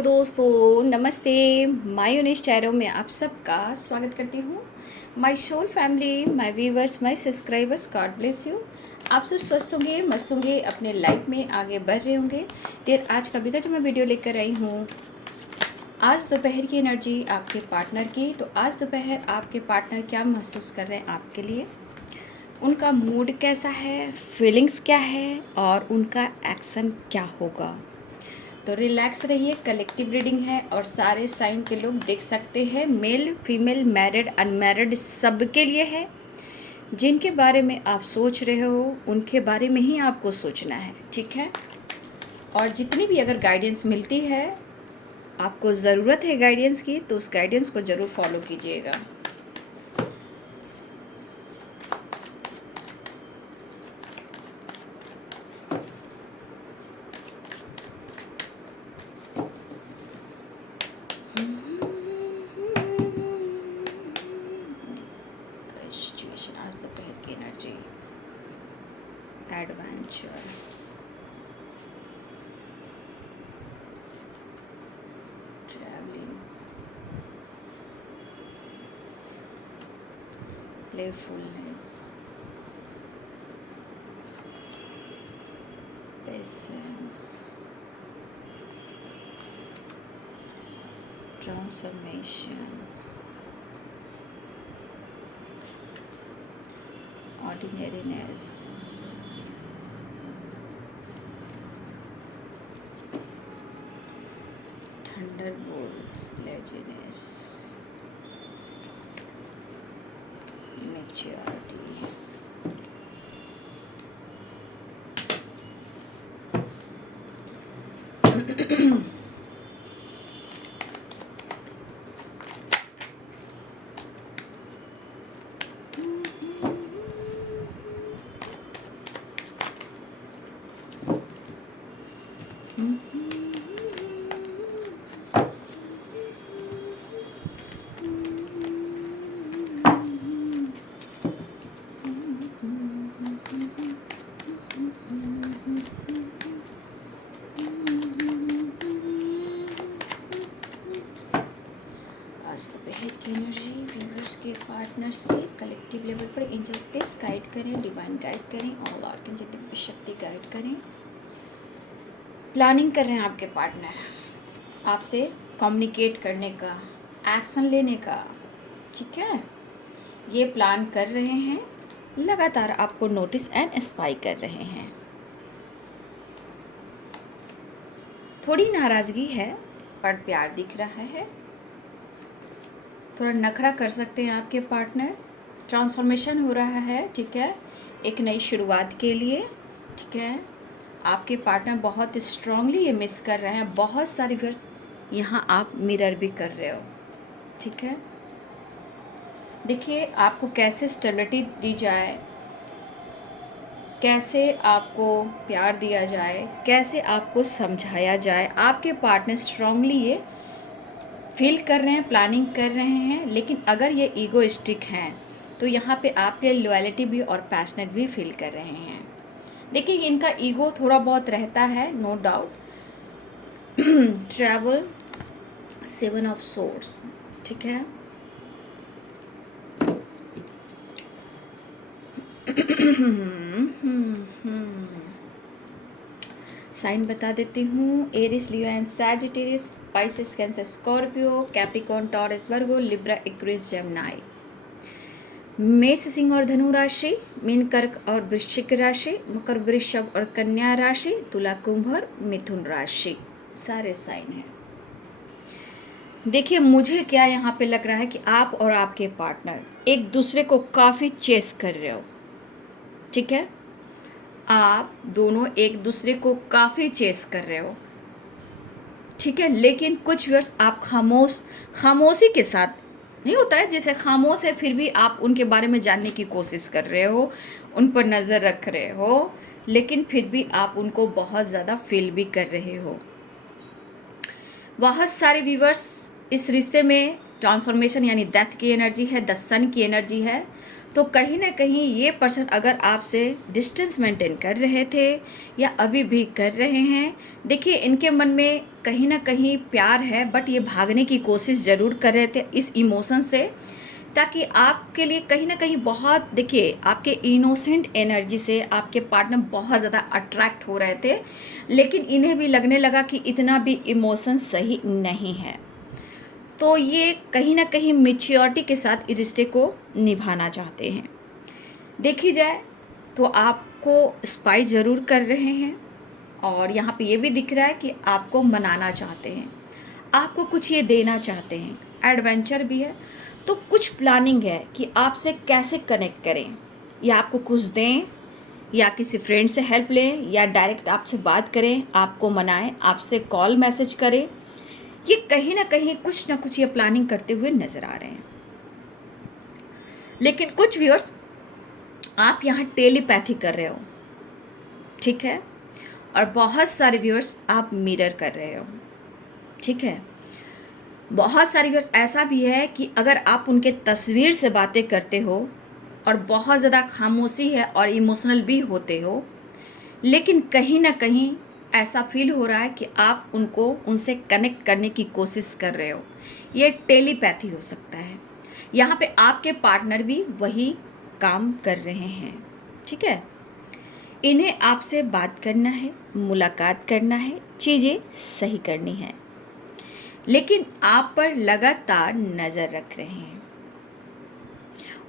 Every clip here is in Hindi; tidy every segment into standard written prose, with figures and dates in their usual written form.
हेलो दोस्तों, नमस्ते। माय यूनिस टैरो में आप सबका स्वागत करती हूँ। My soul family, my viewers, my subscribers, God bless you. आप सब स्वस्थ होंगे, मस्त होंगे, अपने लाइफ में आगे बढ़ रहे होंगे। फिर आज कभी का जो मैं वीडियो लेकर आई हूँ, आज दोपहर की एनर्जी आपके पार्टनर की। तो आज दोपहर आपके पार्टनर क्या महसूस कर रहे हैं आपके लिए, उनका मूड कैसा है, फीलिंग्स क्या है और उनका एक्शन क्या होगा। तो रिलैक्स रहिए। कलेक्टिव रीडिंग है और सारे साइन के लोग देख सकते हैं। मेल फीमेल, मैरिड अनमैरिड, सबके लिए है। जिनके बारे में आप सोच रहे हो उनके बारे में ही आपको सोचना है, ठीक है। और जितनी भी अगर गाइडेंस मिलती है, आपको ज़रूरत है गाइडेंस की, तो उस गाइडेंस को ज़रूर फॉलो कीजिएगा। सिचुएशन आज दोपहर की energy, adventure, travelling, playfulness, patience, transformation, ordinariness, thunderbolt, laziness, maturity, आज दोपहर की एनर्जी व्यूअर्स के, पार्टनर्स की कलेक्टिव लेवल पर एंजल्स प्लीज गाइड करें, डिवाइन गाइड करें, ऑल आर्कन जितनी शक्ति गाइड करें। प्लानिंग कर रहे हैं आपके पार्टनर आपसे कम्युनिकेट करने का, एक्शन लेने का, ठीक है। ये प्लान कर रहे हैं, लगातार आपको नोटिस एंड स्पाई कर रहे हैं। थोड़ी नाराज़गी है पर प्यार दिख रहा है। थोड़ा नखरा कर सकते हैं आपके पार्टनर। ट्रांसफॉर्मेशन हो रहा है, ठीक है, एक नई शुरुआत के लिए, ठीक है। आपके पार्टनर बहुत स्ट्रांगली ये मिस कर रहे हैं। बहुत सारी वर्स यहाँ आप मिरर भी कर रहे हो, ठीक है। देखिए आपको कैसे स्टेबिलिटी दी जाए, कैसे आपको प्यार दिया जाए, कैसे आपको समझाया जाए। आपके पार्टनर स्ट्रांगली ये फील कर रहे हैं, प्लानिंग कर रहे हैं। लेकिन अगर ये ईगोइस्टिक हैं तो यहाँ पे आपके लिए लॉयल्टी भी और पैशनेट भी फील कर रहे हैं। देखिए इनका ईगो थोड़ा बहुत रहता है, no doubt. Travel, 7 of swords, ठीक है। साइन बता देती हूँ। Aries, Leo and Sagittarius, Pisces, Cancer, Scorpio, Capricorn, Taurus, Virgo, Libra, Aquarius, Gemini. मेष, सिंह और धनु राशि, मीन, कर्क और वृश्चिक राशि, मकर, वृषभ और कन्या राशि, तुला, कुंभ और मिथुन राशि, सारे साइन हैं। देखिए मुझे क्या यहाँ पे लग रहा है कि आप और आपके पार्टनर एक दूसरे को काफ़ी चेस कर रहे हो, ठीक है। आप दोनों एक दूसरे को काफ़ी चेस कर रहे हो, ठीक है। लेकिन कुछ वर्ष आप खामोशी के साथ, नहीं होता है जैसे खामोश है फिर भी आप उनके बारे में जानने की कोशिश कर रहे हो, उन पर नज़र रख रहे हो, लेकिन फिर भी आप उनको बहुत ज़्यादा फील भी कर रहे हो। बहुत सारे व्यूवर्स इस रिश्ते में ट्रांसफॉर्मेशन यानी डेथ की एनर्जी है, द सन की एनर्जी है। तो कहीं ना कहीं ये पर्सन अगर आपसे डिस्टेंस मेंटेन कर रहे थे या अभी भी कर रहे हैं, देखिए इनके मन में कहीं ना कहीं प्यार है, बट ये भागने की कोशिश ज़रूर कर रहे थे इस इमोशन से, ताकि आपके लिए कहीं ना कहीं बहुत, देखिए आपके इनोसेंट एनर्जी से आपके पार्टनर बहुत ज़्यादा अट्रैक्ट हो रहे थे, लेकिन इन्हें भी लगने लगा कि इतना भी इमोशन सही नहीं है। तो ये कहीं ना कहीं मेच्योरिटी के साथ इस रिश्ते को निभाना चाहते हैं। देखी जाए तो आपको स्पाई ज़रूर कर रहे हैं, और यहाँ पे ये भी दिख रहा है कि आपको मनाना चाहते हैं, आपको कुछ ये देना चाहते हैं, एडवेंचर भी है। तो कुछ प्लानिंग है कि आपसे कैसे कनेक्ट करें, या आपको कुछ दें, या किसी फ्रेंड से हेल्प लें, या डायरेक्ट आपसे बात करें, आपको मनाएं, आपसे कॉल मैसेज करें। ये कहीं ना कुछ ये प्लानिंग करते हुए नज़र आ रहे हैं। लेकिन कुछ व्यूअर्स आप यहाँ टेलीपैथी कर रहे हो, ठीक है, और बहुत सारे व्यूअर्स आप मिरर कर रहे हो, ठीक है। बहुत सारे व्यूअर्स ऐसा भी है कि अगर आप उनके तस्वीर से बातें करते हो और बहुत ज़्यादा खामोशी है और इमोशनल भी होते हो, लेकिन कहीं ना कहीं ऐसा फील हो रहा है कि आप उनसे कनेक्ट करने की कोशिश कर रहे हो। ये टेलीपैथी हो सकता है। यहाँ पे आपके पार्टनर भी वही काम कर रहे हैं, ठीक है। इन्हें आपसे बात करना है, मुलाकात करना है, चीज़ें सही करनी है, लेकिन आप पर लगातार नज़र रख रहे हैं।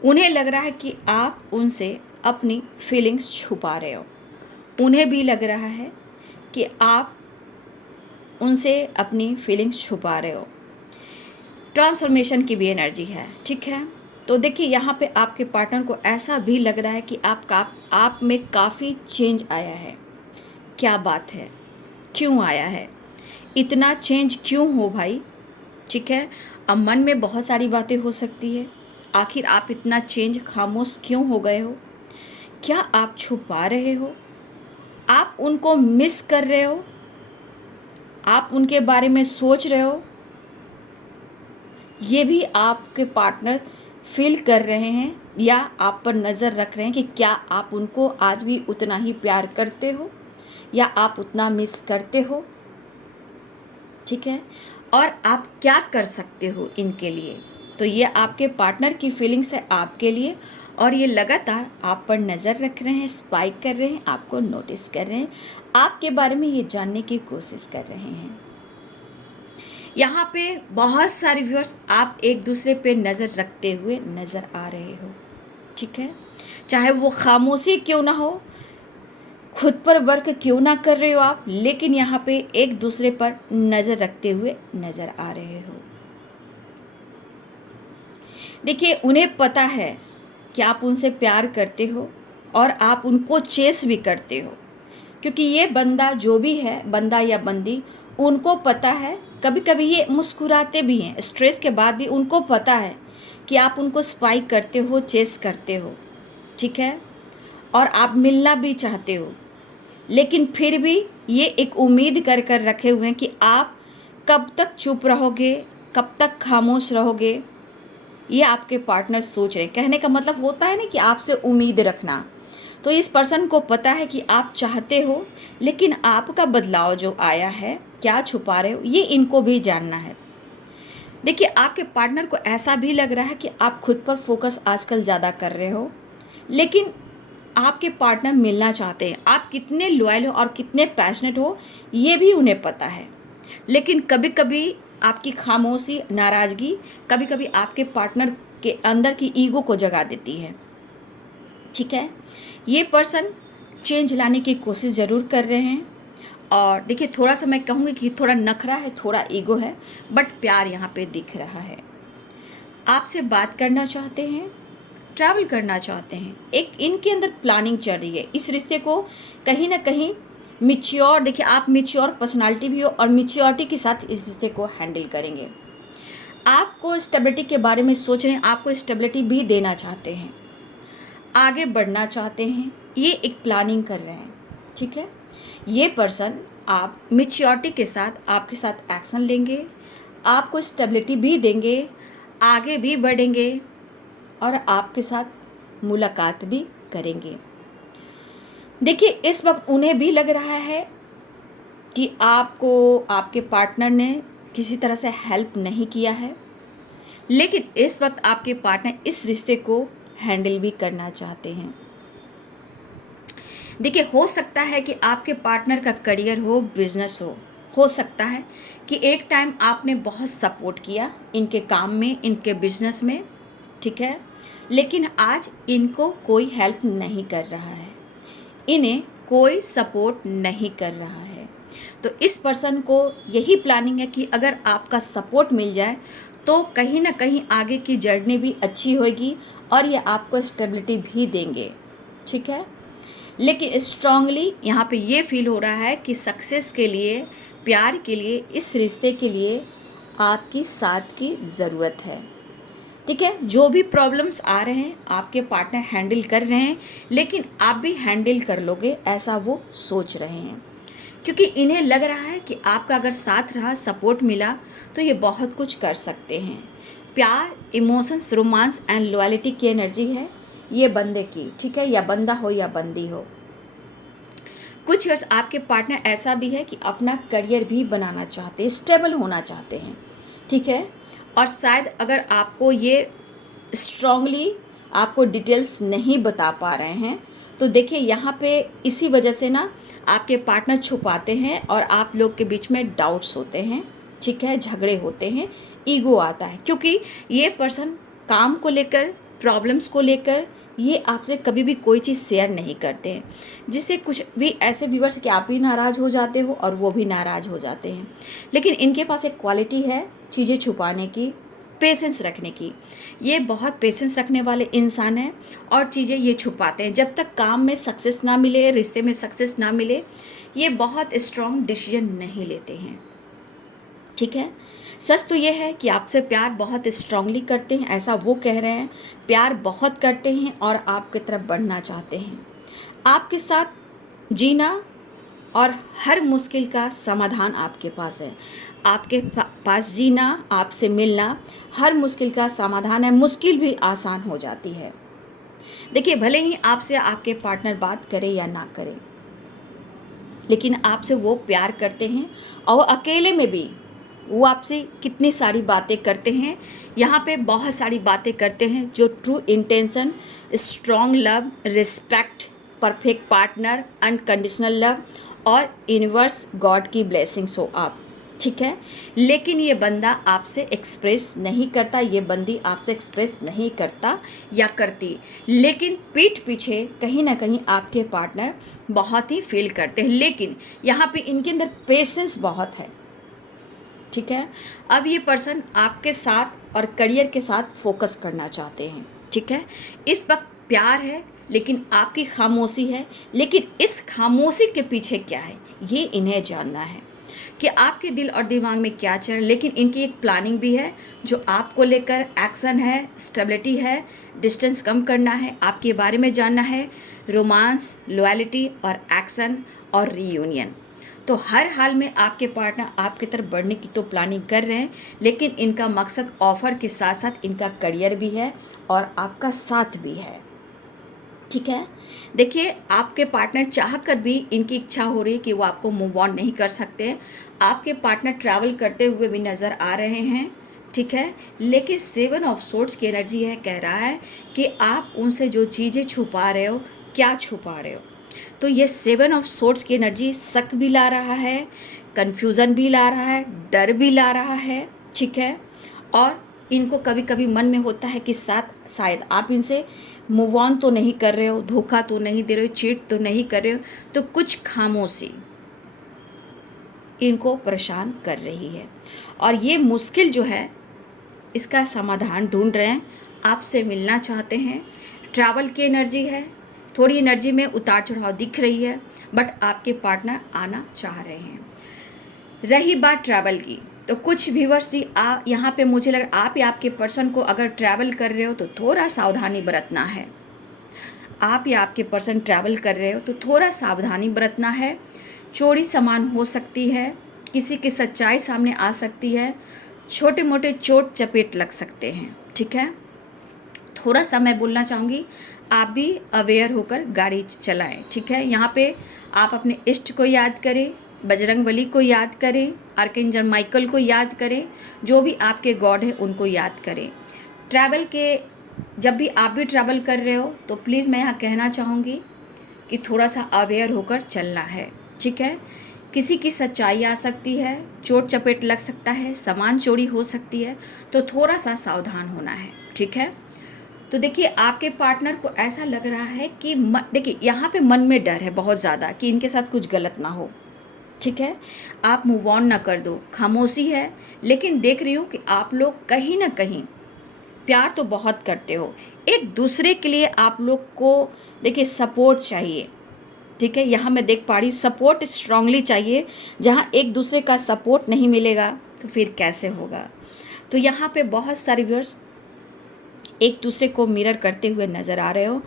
उन्हें लग रहा है कि आप उनसे अपनी फीलिंग्स छुपा रहे हो। उन्हें भी लग रहा है कि आप उनसे अपनी फीलिंग्स छुपा रहे हो। ट्रांसफॉर्मेशन की भी एनर्जी है, ठीक है। तो देखिए यहाँ पे आपके पार्टनर को ऐसा भी लग रहा है कि आप में काफ़ी चेंज आया है। क्या बात है, क्यों आया है, इतना चेंज क्यों हो भाई, ठीक है। अब मन में बहुत सारी बातें हो सकती है, आखिर आप इतना चेंज खामोश क्यों हो गए हो? क्या आप छुपा रहे हो? आप उनको मिस कर रहे हो? आप उनके बारे में सोच रहे हो? ये भी आपके पार्टनर फील कर रहे हैं या आप पर नज़र रख रहे हैं कि क्या आप उनको आज भी उतना ही प्यार करते हो या आप उतना मिस करते हो, ठीक है। और आप क्या कर सकते हो इनके लिए। तो ये आपके पार्टनर की फीलिंग्स है आपके लिए, और ये लगातार आप पर नज़र रख रहे हैं, स्पाइक कर रहे हैं, आपको नोटिस कर रहे हैं, आपके बारे में ये जानने की कोशिश कर रहे हैं। यहाँ पे बहुत सारे व्यूअर्स आप एक दूसरे पे नज़र रखते हुए नज़र आ रहे हो, ठीक है। चाहे वो खामोशी क्यों ना हो, खुद पर वर्क क्यों ना कर रहे हो आप, लेकिन यहाँ पे एक दूसरे पर नज़र रखते हुए नज़र आ रहे हो। देखिए उन्हें पता है कि आप उनसे प्यार करते हो और आप उनको चेस भी करते हो, क्योंकि ये बंदा जो भी है, बंदा या बंदी, उनको पता है। कभी कभी ये मुस्कुराते भी हैं, स्ट्रेस के बाद भी उनको पता है कि आप उनको स्पाइक करते हो, चेस करते हो, ठीक है, और आप मिलना भी चाहते हो। लेकिन फिर भी ये एक उम्मीद कर कर रखे हुए हैं कि आप कब तक चुप रहोगे, कब तक खामोश रहोगे। ये आपके पार्टनर सोच रहे हैं। कहने का मतलब होता है ना कि आपसे उम्मीद रखना। तो इस पर्सन को पता है कि आप चाहते हो, लेकिन आपका बदलाव जो आया है, क्या छुपा रहे हो, ये इनको भी जानना है। देखिए आपके पार्टनर को ऐसा भी लग रहा है कि आप खुद पर फोकस आजकल ज़्यादा कर रहे हो, लेकिन आपके पार्टनर मिलना चाहते हैं। आप कितने लॉयल हो और कितने पैशनेट हो, ये भी उन्हें पता है। लेकिन कभी कभी आपकी खामोशी, नाराज़गी कभी कभी आपके पार्टनर के अंदर की ईगो को जगा देती है, ठीक है। ये पर्सन चेंज लाने की कोशिश ज़रूर कर रहे हैं, और देखिए थोड़ा सा मैं कहूँगी कि थोड़ा नखरा है, थोड़ा ईगो है, बट प्यार यहाँ पे दिख रहा है। आपसे बात करना चाहते हैं, ट्रैवल करना चाहते हैं। एक इनके अंदर प्लानिंग चल रही है इस रिश्ते को कहीं ना कहीं मिच्योर, देखिए आप मिच्योर पर्सनालिटी भी हो और मिच्योरिटी के साथ इस रिश्ते को हैंडल करेंगे। आपको स्टेबिलिटी के बारे में सोच रहे हैं, आपको स्टेबिलिटी भी देना चाहते हैं, आगे बढ़ना चाहते हैं, ये एक प्लानिंग कर रहे हैं, ठीक है। ये पर्सन आप मिच्योरिटी के साथ आपके साथ एक्शन लेंगे, आपको स्टेबिलिटी भी देंगे, आगे भी बढ़ेंगे और आपके साथ मुलाकात भी करेंगे। देखिए, इस वक्त उन्हें भी लग रहा है कि आपको आपके पार्टनर ने किसी तरह से हेल्प नहीं किया है, लेकिन इस वक्त आपके पार्टनर इस रिश्ते को हैंडल भी करना चाहते हैं। देखिए, हो सकता है कि आपके पार्टनर का करियर हो, बिजनेस हो सकता है कि एक टाइम आपने बहुत सपोर्ट किया इनके काम में, इनके बिजनेस में, ठीक है, लेकिन आज इनको कोई हेल्प नहीं कर रहा है, इन्हें कोई सपोर्ट नहीं कर रहा है। तो इस पर्सन को यही प्लानिंग है कि अगर आपका सपोर्ट मिल जाए तो कहीं ना कहीं आगे की जर्नी भी अच्छी होगी और ये आपको स्टेबिलिटी भी देंगे, ठीक है। लेकिन स्ट्रांगली यहाँ पे ये फील हो रहा है कि सक्सेस के लिए, प्यार के लिए, इस रिश्ते के लिए आपकी साथ की ज़रूरत है, ठीक है। जो भी प्रॉब्लम्स आ रहे हैं आपके पार्टनर हैंडल कर रहे हैं, लेकिन आप भी हैंडल कर लोगे ऐसा वो सोच रहे हैं, क्योंकि इन्हें लग रहा है कि आपका अगर साथ रहा, सपोर्ट मिला तो ये बहुत कुछ कर सकते हैं। प्यार, इमोशंस, रोमांस एंड लॉयल्टी की एनर्जी है ये बंदे की, ठीक है, या बंदा हो या बंदी हो। कुछ इयर्स आपके पार्टनर ऐसा भी है कि अपना करियर भी बनाना चाहते हैं, स्टेबल होना चाहते हैं, ठीक है। और शायद अगर आपको ये स्ट्रांगली आपको डिटेल्स नहीं बता पा रहे हैं तो देखिए यहाँ पे इसी वजह से ना आपके पार्टनर छुपाते हैं और आप लोग के बीच में डाउट्स होते हैं, ठीक है, झगड़े होते हैं, ईगो आता है, क्योंकि ये पर्सन काम को लेकर, प्रॉब्लम्स को लेकर ये आपसे कभी भी कोई चीज़ शेयर नहीं करते हैं, जिससे कुछ भी ऐसे व्यूअर्स कि आप भी नाराज़ हो जाते हो और वो भी नाराज़ हो जाते हैं। लेकिन इनके पास एक क्वालिटी है चीज़ें छुपाने की, पेशेंस रखने की। ये बहुत पेशेंस रखने वाले इंसान हैं और चीज़ें ये छुपाते हैं। जब तक काम में सक्सेस ना मिले, रिश्ते में सक्सेस ना मिले, ये बहुत स्ट्रॉन्ग डिसीजन नहीं लेते हैं, ठीक है। सच तो ये है कि आपसे प्यार बहुत स्ट्रांगली करते हैं, ऐसा वो कह रहे हैं, प्यार बहुत करते हैं और आपकी तरफ बढ़ना चाहते हैं, आपके साथ जीना और हर मुश्किल का समाधान आपके पास है। आपके पास जीना, आपसे मिलना, हर मुश्किल का समाधान है, मुश्किल भी आसान हो जाती है। देखिए, भले ही आपसे आपके पार्टनर बात करे या ना करे, लेकिन आपसे वो प्यार करते हैं और अकेले में भी वो आपसे कितनी सारी बातें करते हैं। यहाँ पे बहुत सारी बातें करते हैं जो true intention, strong love, respect, perfect partner, unconditional love और यूनिवर्स गॉड की ब्लेसिंग्स हो आप, ठीक है। लेकिन ये बंदा आपसे एक्सप्रेस नहीं करता, ये बंदी आपसे एक्सप्रेस नहीं करता या करती, लेकिन पीठ पीछे कहीं ना कहीं आपके पार्टनर बहुत ही फील करते हैं। लेकिन यहाँ पे इनके अंदर पेशेंस बहुत है, ठीक है। अब ये पर्सन आपके साथ और करियर के साथ फोकस करना चाहते हैं, ठीक है। इस वक्त प्यार है लेकिन आपकी खामोशी है, लेकिन इस खामोशी के पीछे क्या है ये इन्हें जानना है कि आपके दिल और दिमाग में क्या चल रहा है। लेकिन इनकी एक प्लानिंग भी है जो आपको लेकर, एक्शन है, स्टेबिलिटी है, डिस्टेंस कम करना है, आपके बारे में जानना है, रोमांस, लॉयल्टी और एक्शन और रीयूनियन। तो हर हाल में आपके पार्टनर आपकी तरफ बढ़ने की तो प्लानिंग कर रहे हैं, लेकिन इनका मकसद ऑफर के साथ साथ इनका करियर भी है और आपका साथ भी है, ठीक है। देखिए, आपके पार्टनर चाह कर भी इनकी इच्छा हो रही है कि वो आपको मूव ऑन नहीं कर सकते हैं। आपके पार्टनर ट्रैवल करते हुए भी नज़र आ रहे हैं, ठीक है। लेकिन 7 ऑफ सोर्ड्स की एनर्जी है, कह रहा है कि आप उनसे जो चीज़ें छुपा रहे हो, क्या छुपा रहे हो। तो ये 7 ऑफ सोर्ड्स की एनर्जी शक भी ला रहा है, कन्फ्यूज़न भी ला रहा है, डर भी ला रहा है, ठीक है। और इनको कभी कभी मन में होता है कि शायद आप इनसे मूव ऑन तो नहीं कर रहे हो, धोखा तो नहीं दे रहे हो, चीट तो नहीं कर रहे हो। तो कुछ खामोशी इनको परेशान कर रही है और ये मुश्किल जो है इसका समाधान ढूंढ रहे हैं, आपसे मिलना चाहते हैं। ट्रैवल की एनर्जी है, थोड़ी एनर्जी में उतार चढ़ाव दिख रही है, बट आपके पार्टनर आना चाह रहे हैं। रही बात ट्रैवल की, तो कुछ व्यूअर्स जी यहाँ पे मुझे लग आप या आपके पर्सन को अगर ट्रैवल कर रहे हो तो थोड़ा सावधानी बरतना है। आप या आपके पर्सन ट्रैवल कर रहे हो तो थोड़ा सावधानी बरतना है। चोरी सामान हो सकती है, किसी की सच्चाई सामने आ सकती है, छोटे मोटे चोट चपेट लग सकते हैं, ठीक है। थोड़ा सा मैं बोलना चाहूँगी आप भी अवेयर होकर गाड़ी चलाएं, ठीक है। यहाँ पे आप अपने इष्ट को याद करें, बजरंगबली को याद करें, आर्कएंजल माइकल को याद करें, जो भी आपके गॉड हैं उनको याद करें। ट्रैवल के जब भी आप भी ट्रैवल कर रहे हो तो प्लीज़ मैं यहाँ कहना चाहूँगी कि थोड़ा सा अवेयर होकर चलना है, ठीक है। किसी की सच्चाई आ सकती है, चोट चपेट लग सकता है, सामान चोरी हो सकती है, तो थोड़ा सा सावधान होना है, ठीक है। तो देखिए आपके पार्टनर को ऐसा लग रहा है कि देखिए यहाँ पे मन में डर है बहुत ज़्यादा कि इनके साथ कुछ गलत ना हो, ठीक है। आप मूव ऑन ना कर दो, खामोशी है, लेकिन देख रही हूँ कि आप लोग कहीं ना कहीं प्यार तो बहुत करते हो एक दूसरे के लिए। आप लोग को देखिए सपोर्ट चाहिए, ठीक है। यहाँ मैं देख पा रही हूँ सपोर्ट स्ट्रांगली चाहिए। जहाँ एक दूसरे का सपोर्ट नहीं मिलेगा तो फिर कैसे होगा। तो यहाँ पे बहुत सारे व्यूअर्स एक दूसरे को मिरर करते हुए नज़र आ रहे हो।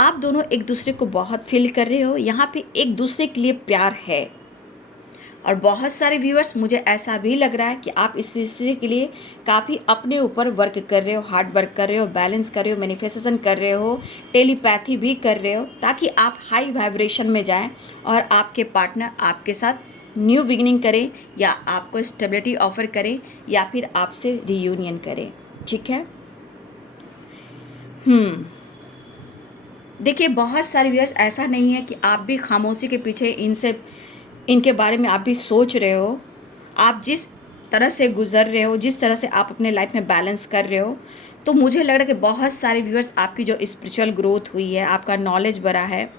आप दोनों एक दूसरे को बहुत फील कर रहे हो, यहाँ पे एक दूसरे के लिए प्यार है। और बहुत सारे व्यूअर्स मुझे ऐसा भी लग रहा है कि आप इस रिश्ते के लिए काफ़ी अपने ऊपर वर्क कर रहे हो, हार्ड वर्क कर रहे हो, बैलेंस कर रहे हो, मैनिफेस्टेशन कर रहे हो, टेलीपैथी भी कर रहे हो, ताकि आप हाई वाइब्रेशन में जाएं और आपके पार्टनर आपके साथ न्यू बिगिनिंग करें, या आपको स्टेबिलिटी ऑफर करें, या फिर आपसे रियूनियन करें, ठीक है। देखिए बहुत सारे व्यूअर्स ऐसा नहीं है कि आप भी खामोशी के पीछे इनके बारे में आप भी सोच रहे हो। आप जिस तरह से गुजर रहे हो, जिस तरह से आप अपने लाइफ में बैलेंस कर रहे हो, तो मुझे लग रहा है कि बहुत सारे व्यूअर्स आपकी जो स्पिरिचुअल ग्रोथ हुई है, आपका नॉलेज बढ़ा है,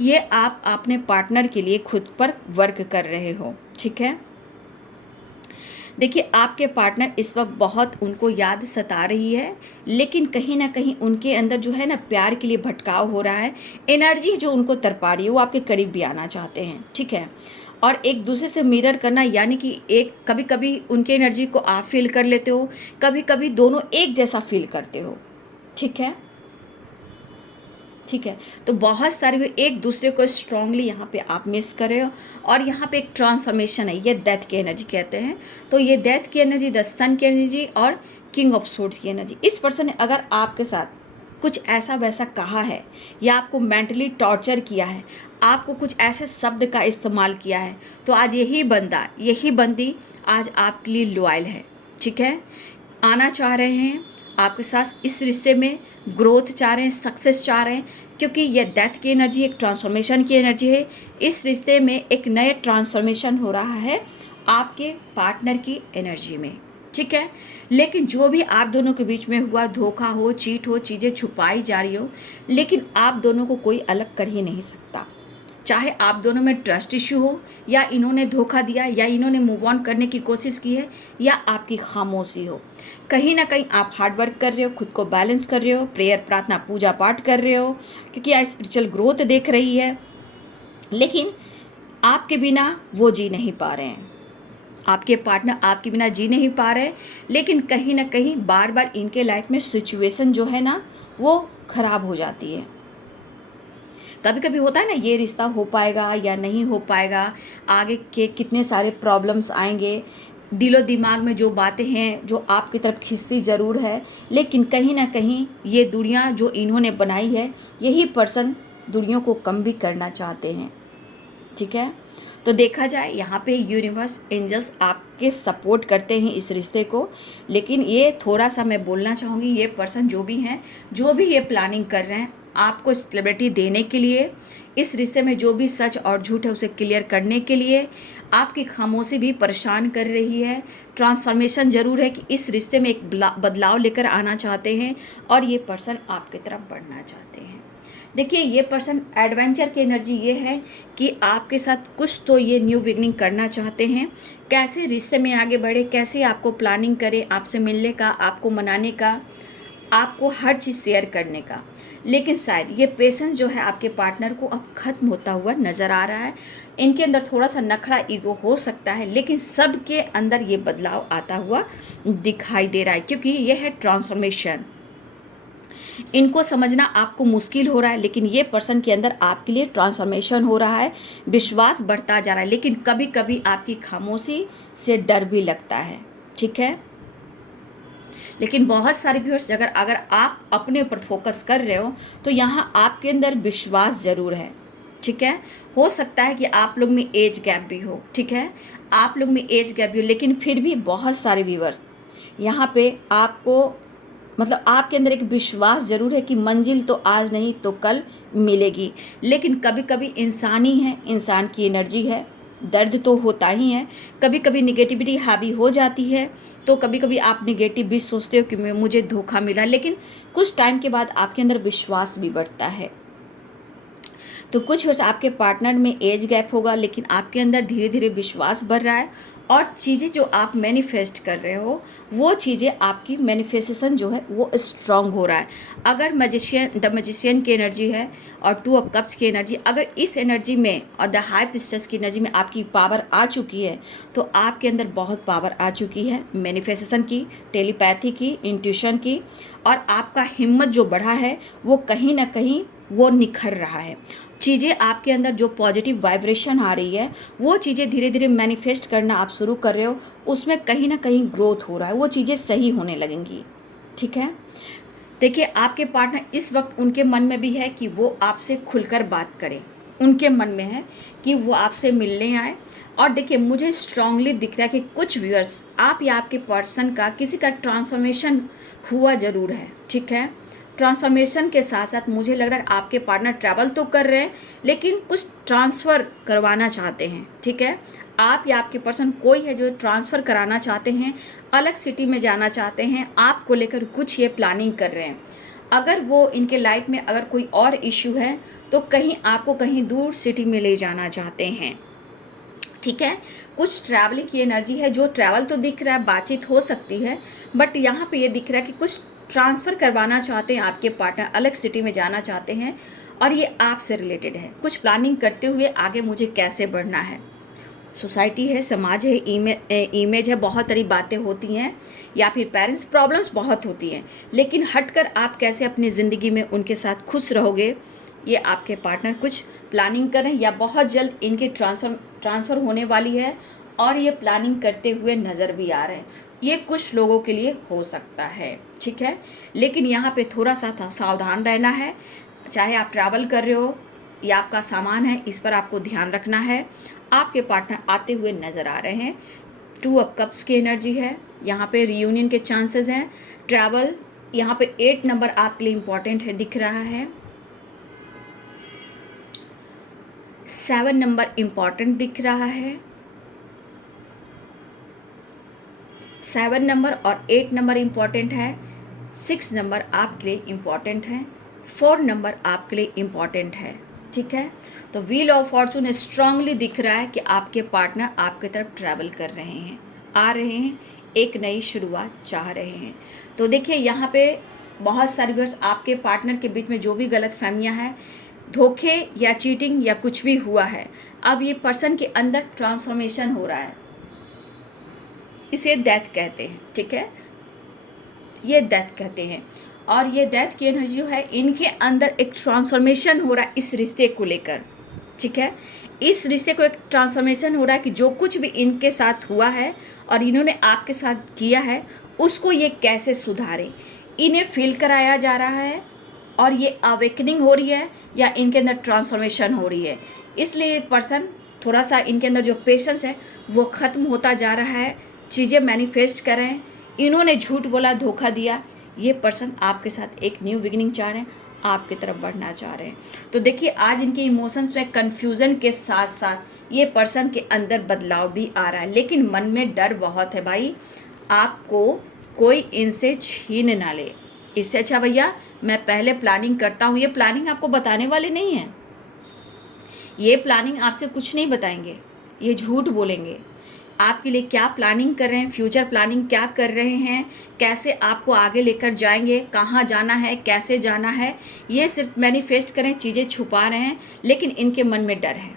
ये आप अपने पार्टनर के लिए खुद पर वर्क कर रहे हो, ठीक है। देखिए आपके पार्टनर इस वक्त बहुत उनको याद सता रही है, लेकिन कहीं ना कहीं उनके अंदर जो है ना प्यार के लिए भटकाव हो रहा है। एनर्जी जो उनको तड़पा रही है, वो आपके करीब भी आना चाहते हैं, ठीक है। और एक दूसरे से मिरर करना, यानी कि एक कभी कभी उनके एनर्जी को आप फील कर लेते हो, कभी कभी दोनों एक जैसा फील करते हो, ठीक है, ठीक है। तो बहुत सारे वे एक दूसरे को स्ट्रांगली यहाँ पे आप मिस कर रहे हो। और यहाँ पे एक ट्रांसफॉर्मेशन है, ये डेथ की एनर्जी कहते हैं। तो ये डेथ की एनर्जी, द सन की एनर्जी और किंग ऑफ सोर्ड्स की एनर्जी। इस पर्सन ने अगर आपके साथ कुछ ऐसा वैसा कहा है, या आपको मेंटली टॉर्चर किया है, आपको कुछ ऐसे शब्द का इस्तेमाल किया है, तो आज यही बंदा, यही बंदी आज आपके लिए लॉयल है, ठीक है। आना चाह रहे हैं आपके साथ इस रिश्ते में, ग्रोथ चाह रहे हैं, सक्सेस चाह रहे हैं, क्योंकि ये डेथ की एनर्जी एक ट्रांसफॉर्मेशन की एनर्जी है। इस रिश्ते में एक नए ट्रांसफॉर्मेशन हो रहा है आपके पार्टनर की एनर्जी में, ठीक है। लेकिन जो भी आप दोनों के बीच में हुआ, धोखा हो, चीट हो, चीज़ें छुपाई जा रही हो, लेकिन आप दोनों को कोई अलग कर ही नहीं सकता। चाहे आप दोनों में ट्रस्ट इश्यू हो, या इन्होंने धोखा दिया, या इन्होंने मूव ऑन करने की कोशिश की है, या आपकी खामोशी हो, कहीं ना कहीं आप हार्ड वर्क कर रहे हो, खुद को बैलेंस कर रहे हो, प्रेयर, प्रार्थना, पूजा पाठ कर रहे हो, क्योंकि आज स्पिरिचुअल ग्रोथ देख रही है, लेकिन आपके बिना वो जी नहीं पा रहे हैं, आपके पार्टनर आपके बिना जी नहीं पा रहे। लेकिन कहीं ना कहीं बार बार इनके लाइफ में सिचुएशन जो है ना वो ख़राब हो जाती है। कभी कभी होता है ना, ये रिश्ता हो पाएगा या नहीं हो पाएगा, आगे के कितने सारे प्रॉब्लम्स आएंगे, दिलो दिमाग में जो बातें हैं जो आपकी तरफ खींचती ज़रूर है, लेकिन कहीं ना कहीं ये दुनिया जो इन्होंने बनाई है, यही पर्सन दुनिया को कम भी करना चाहते हैं, ठीक है। तो देखा जाए यहाँ पे यूनिवर्स, एंजल्स आपके सपोर्ट करते हैं इस रिश्ते को। लेकिन ये थोड़ा सा मैं बोलना चाहूँगी, ये पर्सन जो भी हैं, जो भी ये प्लानिंग कर रहे हैं आपको स्टेबिलिटी देने के लिए, इस रिश्ते में जो भी सच और झूठ है उसे क्लियर करने के लिए, आपकी खामोशी भी परेशान कर रही है। ट्रांसफॉर्मेशन ज़रूर है कि इस रिश्ते में एक बदलाव लेकर आना चाहते हैं, और ये पर्सन आपकी तरफ बढ़ना चाहते हैं। देखिए ये पर्सन एडवेंचर की एनर्जी ये है कि आपके साथ कुछ तो ये न्यू बिगनिंग करना चाहते हैं। कैसे रिश्ते में आगे बढ़े, कैसे आपको प्लानिंग करे, आपसे मिलने का, आपको मनाने का, आपको हर चीज़ शेयर करने का। लेकिन शायद ये पेशेंस जो है आपके पार्टनर को अब ख़त्म होता हुआ नज़र आ रहा है। इनके अंदर थोड़ा सा नखरा ईगो हो सकता है, लेकिन सबके अंदर ये बदलाव आता हुआ दिखाई दे रहा है, क्योंकि ये है ट्रांसफॉर्मेशन। इनको समझना आपको मुश्किल हो रहा है, लेकिन ये पर्सन के अंदर आपके लिए ट्रांसफॉर्मेशन हो रहा है, विश्वास बढ़ता जा रहा है। लेकिन कभी कभी आपकी खामोशी से डर भी लगता है, ठीक है। लेकिन बहुत सारे व्यूअर्स अगर अगर आप अपने ऊपर फोकस कर रहे हो तो यहाँ आपके अंदर विश्वास ज़रूर है, ठीक है। हो सकता है कि आप लोग में एज गैप भी हो, ठीक है, आप लोग में एज गैप भी हो, लेकिन फिर भी बहुत सारे व्यूअर्स यहाँ पे आपको मतलब आपके अंदर एक विश्वास ज़रूर है कि मंजिल तो आज नहीं तो कल मिलेगी। लेकिन कभी कभी इंसान ही है, इंसान की एनर्जी है, दर्द तो होता ही है, कभी कभी निगेटिविटी हावी हो जाती है, तो कभी कभी आप निगेटिव भी सोचते हो कि मुझे धोखा मिला, लेकिन कुछ टाइम के बाद आपके अंदर विश्वास भी बढ़ता है। तो कुछ वर्ष आपके पार्टनर में एज गैप होगा, लेकिन आपके अंदर धीरे धीरे विश्वास बढ़ रहा है और चीज़ें जो आप मैनिफेस्ट कर रहे हो वो चीज़ें आपकी मैनिफेस्टेशन जो है वो स्ट्रांग हो रहा है। अगर द मैजिशियन की एनर्जी है और 2 ऑफ कप्स की एनर्जी, अगर इस एनर्जी में और द हाई प्रिस्टेस की एनर्जी में आपकी पावर आ चुकी है तो आपके अंदर बहुत पावर आ चुकी है मैनिफेस्टेशन की, टेलीपैथी की, इंट्यूशन की, और आपका हिम्मत जो बढ़ा है वो कहीं ना कहीं वो निखर रहा है। चीज़ें आपके अंदर जो पॉजिटिव वाइब्रेशन आ रही है वो चीज़ें धीरे धीरे मैनिफेस्ट करना आप शुरू कर रहे हो, उसमें कहीं ना कहीं ग्रोथ हो रहा है, वो चीज़ें सही होने लगेंगी, ठीक है। देखिए आपके पार्टनर इस वक्त उनके मन में भी है कि वो आपसे खुलकर बात करें, उनके मन में है कि वो आपसे मिलने आए। और देखिए मुझे स्ट्रांगली दिख रहा है कि कुछ व्यूअर्स आप या आपके पर्सन का किसी का ट्रांसफॉर्मेशन हुआ ज़रूर है, ठीक है। ट्रांसफॉर्मेशन के साथ साथ मुझे लग रहा है आपके पार्टनर ट्रैवल तो कर रहे हैं लेकिन कुछ ट्रांसफ़र करवाना चाहते हैं, ठीक है। आप या आपके पर्सन कोई है जो ट्रांसफ़र कराना चाहते हैं, अलग सिटी में जाना चाहते हैं, आपको लेकर कुछ ये प्लानिंग कर रहे हैं। अगर वो इनके लाइफ में अगर कोई और इशू है तो कहीं आपको कहीं दूर सिटी में ले जाना चाहते हैं, ठीक है। कुछ ट्रैवलिंग की एनर्जी है, जो ट्रैवल तो दिख रहा है, बातचीत हो सकती है, बट यहाँ पे ये दिख रहा है कि कुछ ट्रांसफ़र करवाना चाहते हैं आपके पार्टनर, अलग सिटी में जाना चाहते हैं और ये आपसे रिलेटेड है। कुछ प्लानिंग करते हुए आगे मुझे कैसे बढ़ना है, सोसाइटी है, समाज है, इमेज है, बहुत सारी बातें होती हैं, या फिर पेरेंट्स प्रॉब्लम्स बहुत होती हैं, लेकिन हटकर आप कैसे अपनी ज़िंदगी में उनके साथ खुश रहोगे, ये आपके पार्टनर कुछ प्लानिंग करें या बहुत जल्द इनकी ट्रांसफ़र होने वाली है और ये प्लानिंग करते हुए नज़र भी आ रहे हैं। ये कुछ लोगों के लिए हो सकता है, ठीक है। लेकिन यहाँ पे थोड़ा सा सावधान रहना है, चाहे आप ट्रैवल कर रहे हो या आपका सामान है, इस पर आपको ध्यान रखना है। आपके पार्टनर आते हुए नज़र आ रहे हैं, 2 ऑफ कप्स की एनर्जी है, यहाँ पे रियूनियन के चांसेस हैं। ट्रैवल यहाँ पे 8 नंबर आपके लिए इम्पॉर्टेंट है, दिख रहा है। 7 नंबर इम्पॉर्टेंट दिख रहा है। 7 नंबर और 8 नंबर इम्पॉर्टेंट है। 6 नंबर आपके लिए इम्पॉर्टेंट है। 4 नंबर आपके लिए इम्पॉर्टेंट है, ठीक है। तो व्हील ऑफ फॉर्चून स्ट्रांगली दिख रहा है कि आपके पार्टनर आपकी तरफ ट्रैवल कर रहे हैं, आ रहे हैं, एक नई शुरुआत चाह रहे हैं। तो देखिए यहाँ पे बहुत सारे व्यूअर्स आपके पार्टनर के बीच में जो भी गलत फहमियाँ हैं, धोखे या चीटिंग या कुछ भी हुआ है, अब ये पर्सन के अंदर ट्रांसफॉर्मेशन हो रहा है, इसे डेथ कहते हैं, ठीक है, ये डेथ कहते हैं। और ये डेथ की एनर्जी जो है, इनके अंदर एक ट्रांसफॉर्मेशन हो रहा है इस रिश्ते को लेकर, ठीक है। इस रिश्ते को एक ट्रांसफॉर्मेशन हो रहा है कि जो कुछ भी इनके साथ हुआ है और इन्होंने आपके साथ किया है उसको ये कैसे सुधारें, इन्हें फील कराया जा रहा है और ये अवेकनिंग हो रही है या इनके अंदर ट्रांसफॉर्मेशन हो रही है। इसलिए पर्सन थोड़ा सा इनके अंदर जो पेशेंस है वो ख़त्म होता जा रहा है, चीज़ें मैनिफेस्ट करें। इन्होंने झूठ बोला, धोखा दिया, ये पर्सन आपके साथ एक न्यू बिगिनिंग चाह रहे हैं, आपकी तरफ बढ़ना चाह रहे हैं। तो देखिए आज इनके इमोशंस में कन्फ्यूज़न के साथ साथ ये पर्सन के अंदर बदलाव भी आ रहा है, लेकिन मन में डर बहुत है भाई, आपको कोई इनसे छीन ना ले। इससे अच्छा भैया मैं पहले प्लानिंग करता हूँ। ये प्लानिंग आपको बताने वाले नहीं हैं, ये प्लानिंग आपसे कुछ नहीं बताएंगे, ये झूठ बोलेंगे। आपके लिए क्या प्लानिंग कर रहे हैं, फ्यूचर प्लानिंग क्या कर रहे हैं, कैसे आपको आगे लेकर जाएंगे, कहाँ जाना है, कैसे जाना है, ये सिर्फ मैनिफेस्ट करें, चीज़ें छुपा रहे हैं, लेकिन इनके मन में डर है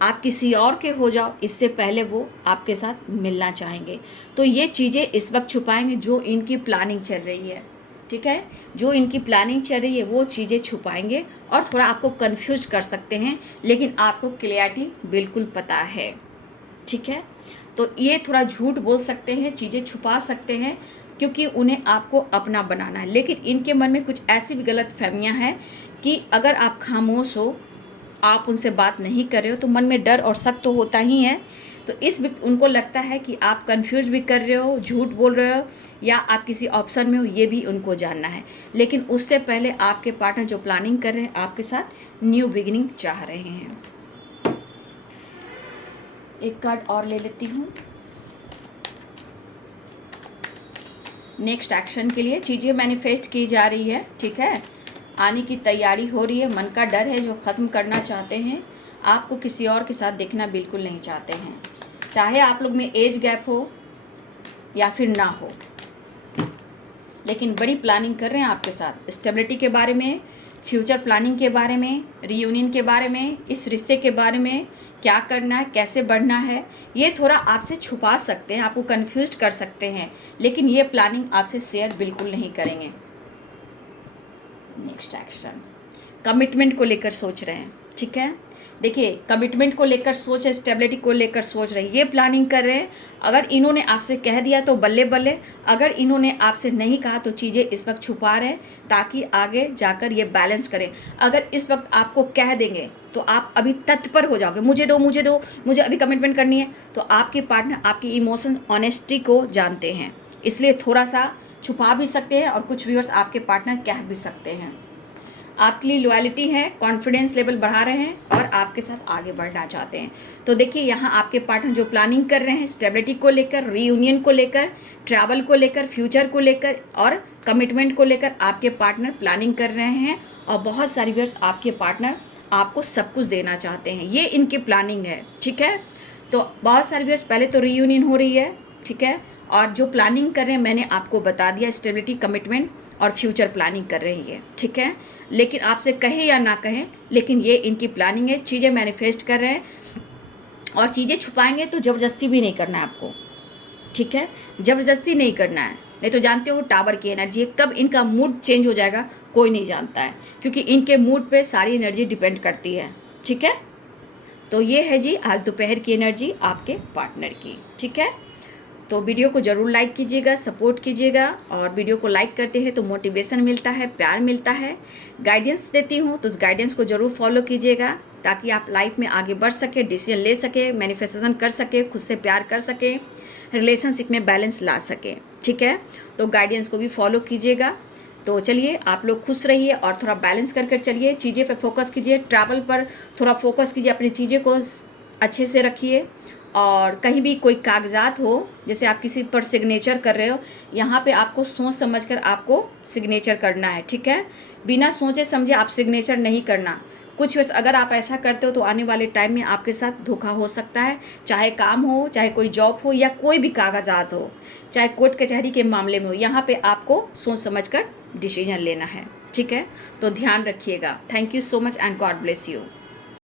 आप किसी और के हो जाओ, इससे पहले वो आपके साथ मिलना चाहेंगे। तो ये चीज़ें इस वक्त छुपाएंगे जो इनकी प्लानिंग चल रही है, ठीक है, जो इनकी प्लानिंग चल रही है वो चीज़ें छुपाएंगे और थोड़ा आपको कंफ्यूज कर सकते हैं, लेकिन आपको क्लियरिटी बिल्कुल पता है, ठीक है। तो ये थोड़ा झूठ बोल सकते हैं, चीज़ें छुपा सकते हैं, क्योंकि उन्हें आपको अपना बनाना है। लेकिन इनके मन में कुछ ऐसी भी गलत फहमियाँ हैं कि अगर आप खामोश हो, आप उनसे बात नहीं कर रहे हो, तो मन में डर और शक तो होता ही है। तो उनको लगता है कि आप कंफ्यूज भी कर रहे हो, झूठ बोल रहे हो, या आप किसी ऑप्शन में हो, ये भी उनको जानना है। लेकिन उससे पहले आपके पार्टनर जो प्लानिंग कर रहे हैं, आपके साथ न्यू बिगिनिंग चाह रहे हैं। एक कार्ड और ले लेती हूँ। नेक्स्ट एक्शन के लिए चीज़ें मैनिफेस्ट की जा रही है, ठीक है, आने की तैयारी हो रही है। मन का डर है जो ख़त्म करना चाहते हैं, आपको किसी और के साथ देखना बिल्कुल नहीं चाहते हैं, चाहे आप लोग में एज गैप हो या फिर ना हो। लेकिन बड़ी प्लानिंग कर रहे हैं आपके साथ, स्टेबिलिटी के बारे में, फ्यूचर प्लानिंग के बारे में, रीयूनियन के बारे में, इस रिश्ते के बारे में, क्या करना है, कैसे बढ़ना है। ये थोड़ा आपसे छुपा सकते हैं, आपको कंफ्यूज कर सकते हैं, लेकिन ये प्लानिंग आपसे शेयर बिल्कुल नहीं करेंगे। नेक्स्ट एक्शन, कमिटमेंट को लेकर सोच रहे हैं, ठीक है। देखिए, कमिटमेंट को लेकर सोच है, स्टेबिलिटी को लेकर सोच रहे हैं, ये प्लानिंग कर रहे हैं। अगर इन्होंने आपसे कह दिया तो बल्ले बल्ले, अगर इन्होंने आपसे नहीं कहा तो चीज़ें इस वक्त छुपा रहे हैं ताकि आगे जाकर ये बैलेंस करें। अगर इस वक्त आपको कह देंगे तो आप अभी तत्पर हो जाओगे, मुझे दो मुझे दो, मुझे अभी कमिटमेंट करनी है। तो आपके पार्टनर आपकी इमोशन ऑनेस्टी को जानते हैं, इसलिए थोड़ा सा छुपा भी सकते हैं और कुछ व्यूअर्स आपके पार्टनर कह भी सकते हैं। आपके लिए लॉयल्टी है, कॉन्फिडेंस लेवल बढ़ा रहे हैं और आपके साथ आगे बढ़ना चाहते हैं। तो देखिए, यहाँ आपके पार्टनर जो प्लानिंग कर रहे हैं स्टेबिलिटी को लेकर, रीयूनियन को लेकर, ट्रैवल को लेकर, फ्यूचर को लेकर और कमिटमेंट को लेकर आपके पार्टनर प्लानिंग कर रहे हैं। और बहुत सारी व्यूअर्स आपके पार्टनर आपको सब कुछ देना चाहते हैं, ये इनकी प्लानिंग है, ठीक है। तो बहुत सारे व्यूअर्स पहले तो रीयूनियन हो रही है, ठीक है, और जो प्लानिंग कर रहे हैं मैंने आपको बता दिया, स्टेबिलिटी, कमिटमेंट और फ्यूचर प्लानिंग कर रही है, ठीक है। लेकिन आपसे कहें या ना कहें, लेकिन ये इनकी प्लानिंग है, चीज़ें मैनिफेस्ट कर रहे हैं। और चीज़ें छुपाएंगे तो ज़बरदस्ती भी नहीं करना है आपको, ठीक है, ज़बरदस्ती नहीं करना है। नहीं तो जानते हो टावर की एनर्जी है, कब इनका मूड चेंज हो जाएगा कोई नहीं जानता है, क्योंकि इनके मूड पे सारी एनर्जी डिपेंड करती है, ठीक है। तो ये है जी आज दोपहर की एनर्जी आपके पार्टनर की, ठीक है। तो वीडियो को ज़रूर लाइक कीजिएगा, सपोर्ट कीजिएगा, और वीडियो को लाइक करते हैं तो मोटिवेशन मिलता है, प्यार मिलता है। गाइडेंस देती हूँ तो उस गाइडेंस को ज़रूर फॉलो कीजिएगा ताकि आप लाइफ में आगे बढ़ सके, डिसीजन ले सके, मैनिफेस्टेशन कर सके, खुद से प्यार कर सके, रिलेशनशिप में बैलेंस ला सके, ठीक है। तो गाइडेंस को भी फॉलो कीजिएगा। तो चलिए, आप लोग खुश रहिए और थोड़ा बैलेंस कर चलिए, चीज़ें पे फोकस कीजिए, ट्रैवल पर थोड़ा फोकस कीजिए, अपनी चीज़ें को अच्छे से रखिए। और कहीं भी कोई कागजात हो, जैसे आप किसी पर सिग्नेचर कर रहे हो, यहाँ पे आपको सोच समझकर आपको सिग्नेचर करना है, ठीक है। बिना सोचे समझे आप सिग्नेचर नहीं करना। कुछ अगर आप ऐसा करते हो तो आने वाले टाइम में आपके साथ धोखा हो सकता है, चाहे काम हो, चाहे कोई जॉब हो, या कोई भी कागजात हो, चाहे कोर्ट कचहरी के मामले में हो, यहाँ पे आपको सोच समझकर डिसीजन लेना है, ठीक है। तो ध्यान रखिएगा। Thank you so much and God bless you.